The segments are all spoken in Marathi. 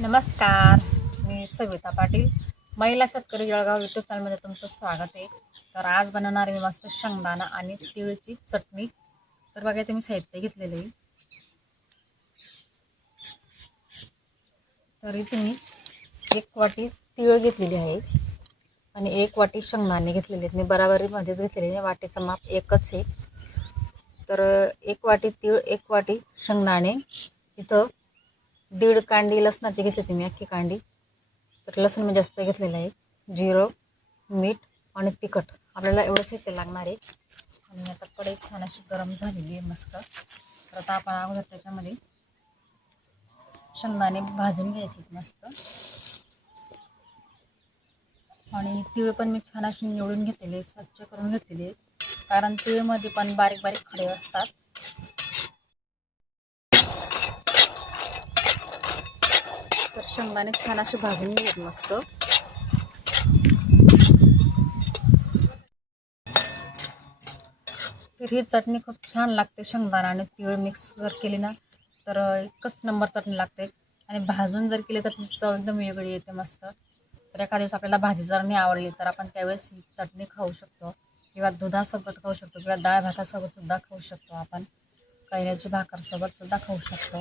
नमस्कार मी सविता पाटील महिला शेतकरी जळगाव यूट्यूब चॅनलमध्ये तुमचं स्वागत आहे. तर आज बनवणार मी मस्त शेंगदाणा आणि तिळची चटणी. तर बघा मी साहित्य घेतलेलं आहे. तर इथे मी एक वाटी तिळ घेतलेली आहे आणि एक वाटी शेंगदाणे घेतलेले आहेत. मी बराबरीमध्येच घेतलेले आहे. वाटीचं माप एकच आहे. तर एक वाटी तीळ एक वाटी शेंगदाणे. इथं दीड कांडी लसणाची घेतली होती मी अख्खी कांडी. तर लसूण मी जास्त घेतलेलं आहे. जिरं मीठ आणि तिखट. आपल्याला एवढं साहित्य लागणार आहे. आणि आता कढई छान अशी गरम झालेली आहे मस्त. तर आता आपण अगोदर त्याच्यामध्ये शेंगदाणे भाजून घ्यायची मस्त. आणि तीळ पण मी छान अशी निवडून घेतलेले स्वच्छ करून घेतलेले. कारण तिळमध्ये पण बारीक बारीक खडे असतात. शेंगदाणे छान असे भाजून घेत मस्त तर ही चटणी खूप छान लागते शेंगदाणा आणि तिळ मिक्स जर केली ना तर एकच नंबर चटणी लागते. आणि भाजून जर केली तर तिची चव एकदम वेगळी येते मस्त. तर एखाद्या दिवस आपल्याला भाजी जर नाही आवडली तर आपण त्यावेळेस ही चटणी खाऊ शकतो. किंवा दुधासोबत खाऊ शकतो किंवा डाळ भातासोबत सुद्धा खाऊ शकतो आपण. कैऱ्याची भाकरसोबत सुद्धा खाऊ शकतो.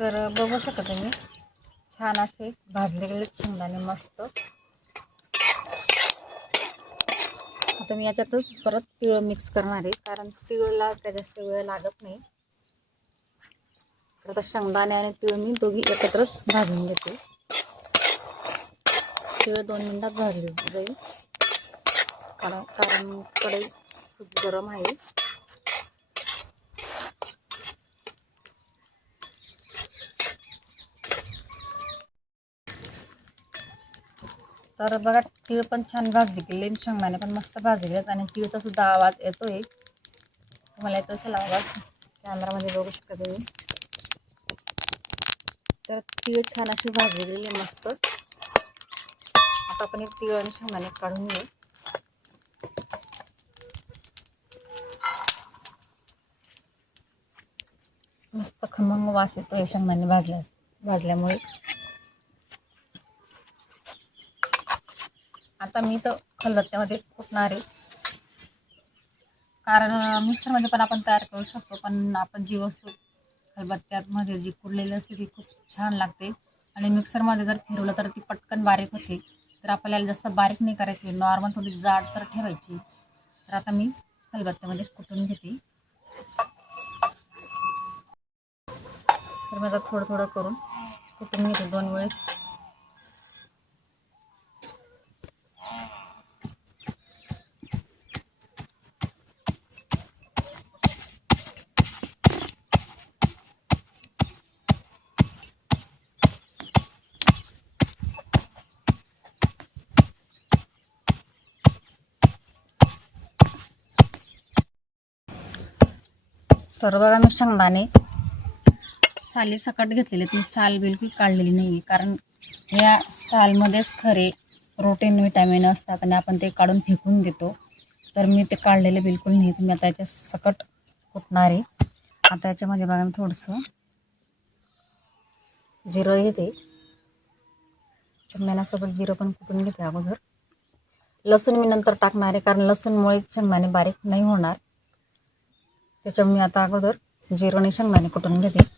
तर बघू शकता तुम्ही छान असे भाजले गेले शेंगदाणे मस्त. आता मी याच्यातच परत तिळ मिक्स करणार आहे कारण तिळला काय जास्त वेळ लागत नाही. तर आता शेंगदाणे आणि तिळ मी दोघी एकत्रच भाजून घेते. तिळ दोन मिनटात भाजली जाईल. कारण कारण कढई खूप गरम आहे. तर बघा तीळ पण छान भाजली गेले शेंगदाणे पण मस्त भाजले आहेत आणि तीळचा सुद्धा आवाज येतोय. तुम्हाला येत असेल आवाज? कॅमेरामध्ये बघू शकता तुम्ही. तर तीळ छान अशी भाजलेली आहे मस्त. आता आपण एक तीळ आणि शेंगदाणे काढून घेऊ. मस्त खमंग वास येतो शेंगदाणे भाजल्यास भाजल्यामुळे. आता मी तर खलबत्त्यामध्ये कुटणार आहे. कारण मिक्सरमध्ये पण आपण तयार करू शकतो पण आपण जी वस्तू खलबत्त्यामध्ये जी कुडलेली असते ती खूप छान लागते. आणि मिक्सरमध्ये जर फिरवलं तर ती पटकन बारीक होते. तर आपल्याला जास्त बारीक नाही करायची नॉर्मल थोडी जाडसर ठेवायची. तर आता मी खलबत्त्यामध्ये कुटून घेते. तर माझं थोडं थोडं करून कुटून घेते दोन वेळेस. तर बघा मी शेंगदाणे साली सकट घेतलेले आहेत. मी साल बिलकुल काढलेली नाही आहे कारण या सालमध्येच खरे प्रोटीन विटॅमिन असतात आणि आपण ते काढून फेकून देतो. तर मी ते काढलेले बिलकुल नाही तुम्ही आता याच्या सकट कुटणार आहे. आता याच्यामध्ये बघा मी थोडंसं जिरं घेते. शेंगदाण्यासोबत जिरं पण कुटून घेते अगोदर. लसूण मी नंतर टाकणार आहे. कारण लसूणमुळे शेंगदाणे बारीक नाही होणार. त्याच्या मी आता अगोदर जिरं आणि शेंगदाणे कुटून घेते.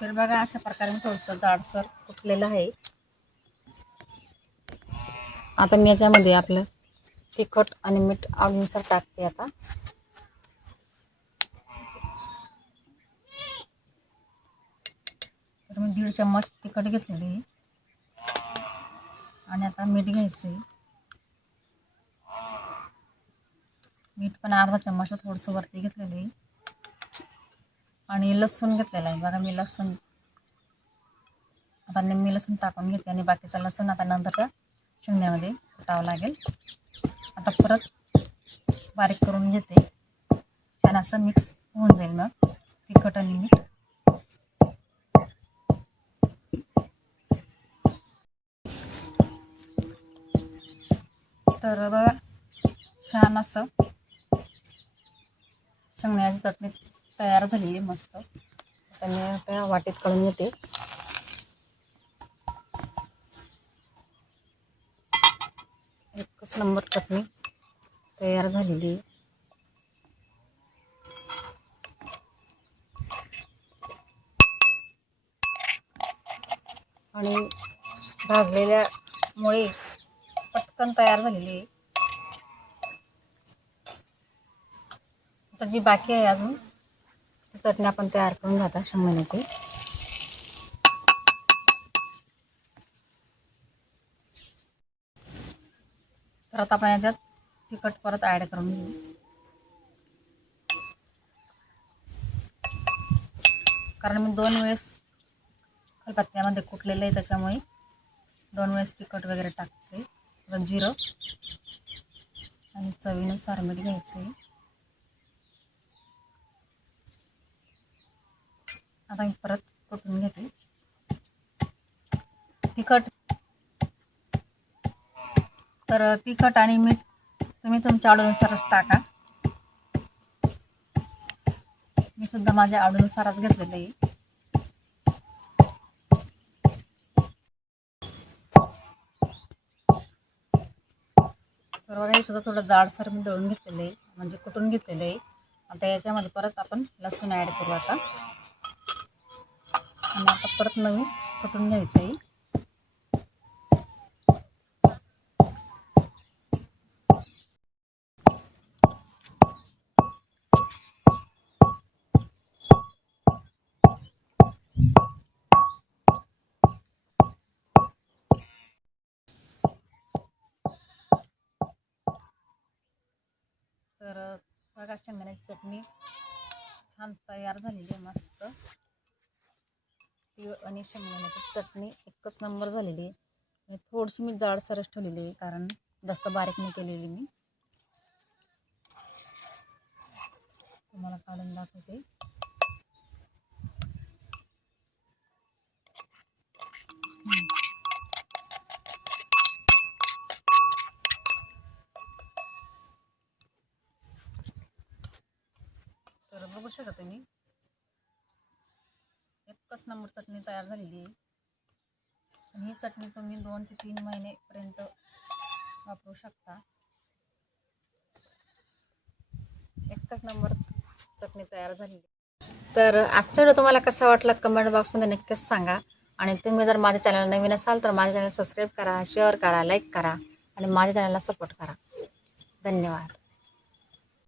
तर बघा अशा प्रकारे थोडंसं जाडसर कुठलेलं आहे. आता मी याच्यामध्ये आपलं तिखट आणि मीठ आवडीनुसार टाकते आता. तर मी दीड चम्मच तिखट घेतलेली. आहे आणि आता मीठ घ्यायचं. आहे मीठ पण अर्धा चम्मच थोडंसं वरती घेतलेलं. आहे आणि लसूण घेतलेलं आहे. बघा मी लसूण. आता निम्मी लसूण टाकून घेते आणि बाकीचा लसूण आता नंतर शिंगण्यामध्ये फुटावं लागेल. आता परत बारीक करून घेते. छान असं मिक्स होऊन जाईल मग तिखट आणि मीठ. तर बघा छान असं शेंगण्याची चटणी तयार झालेली आहे मस्त. आता मी त्या वाटेत काढून घेते. एकच नंबर चटणी तयार झालेली आहे. आणि भाजलेल्यामुळे पटकन तयार झालेली आहे. आता जी बाकी आहे अजून ती चटणी आपण तयार करून घाता शेंगदाण्याची तर आता आपण याच्यात तिखट परत ॲड करून घेऊ. कारण मी दोन वेळेस खलबत्त्यामध्ये कुटलेलं आहे त्याच्यामुळे दोन वेळेस तिखट वगैरे टाकते. किंवा जिरं आणि चवीनुसार मीठ घ्यायचं. आहे आता मी परत कुटून घेते. तिखट. तर तिखट आणि मीठ तुम्ही तुमच्या आवडीनुसारच टाका. मी सुद्धा माझ्या आवडीनुसारच घेतलेलं आहे. तर बघा हे सुद्धा थोडं जाडसर मी दळून घेतलेलं आहे म्हणजे कुटून घेतलेलं. आहे आता याच्यामध्ये परत आपण लसूण ॲड करू आता. आणि आता परत नवीन कुटून घ्यायचं आहे तर बघा शेंगण्याची चटणी. छान तयार झालेली आहे मस्त. तीळ आणि शेंगदाण्याची चटणी एकच नंबर झालेली आहे. आणि थोडीशी मी जाडसरच ठेवलेली आहे कारण जास्त बारीक नाही केलेली मी. तुम्हाला काढून दाखवते. तर बघू शकता तुम्ही एकच नंबर चटणी तयार झालेली आहे. आणि ही चटणी तुम्ही दोन ते तीन महिनेपर्यंत वापरू शकता. एकच नंबर चटणी तयार झालेली तर आजचा व्हिडिओ तुम्हाला कसा वाटला कमेंट बॉक्समध्ये नक्कीच सांगा. आणि तुम्ही जर माझ्या चॅनल नवीन असाल तर माझ्या चॅनल सबस्क्राईब करा शेअर करा लाईक करा आणि माझ्या चॅनलला सपोर्ट करा. धन्यवाद.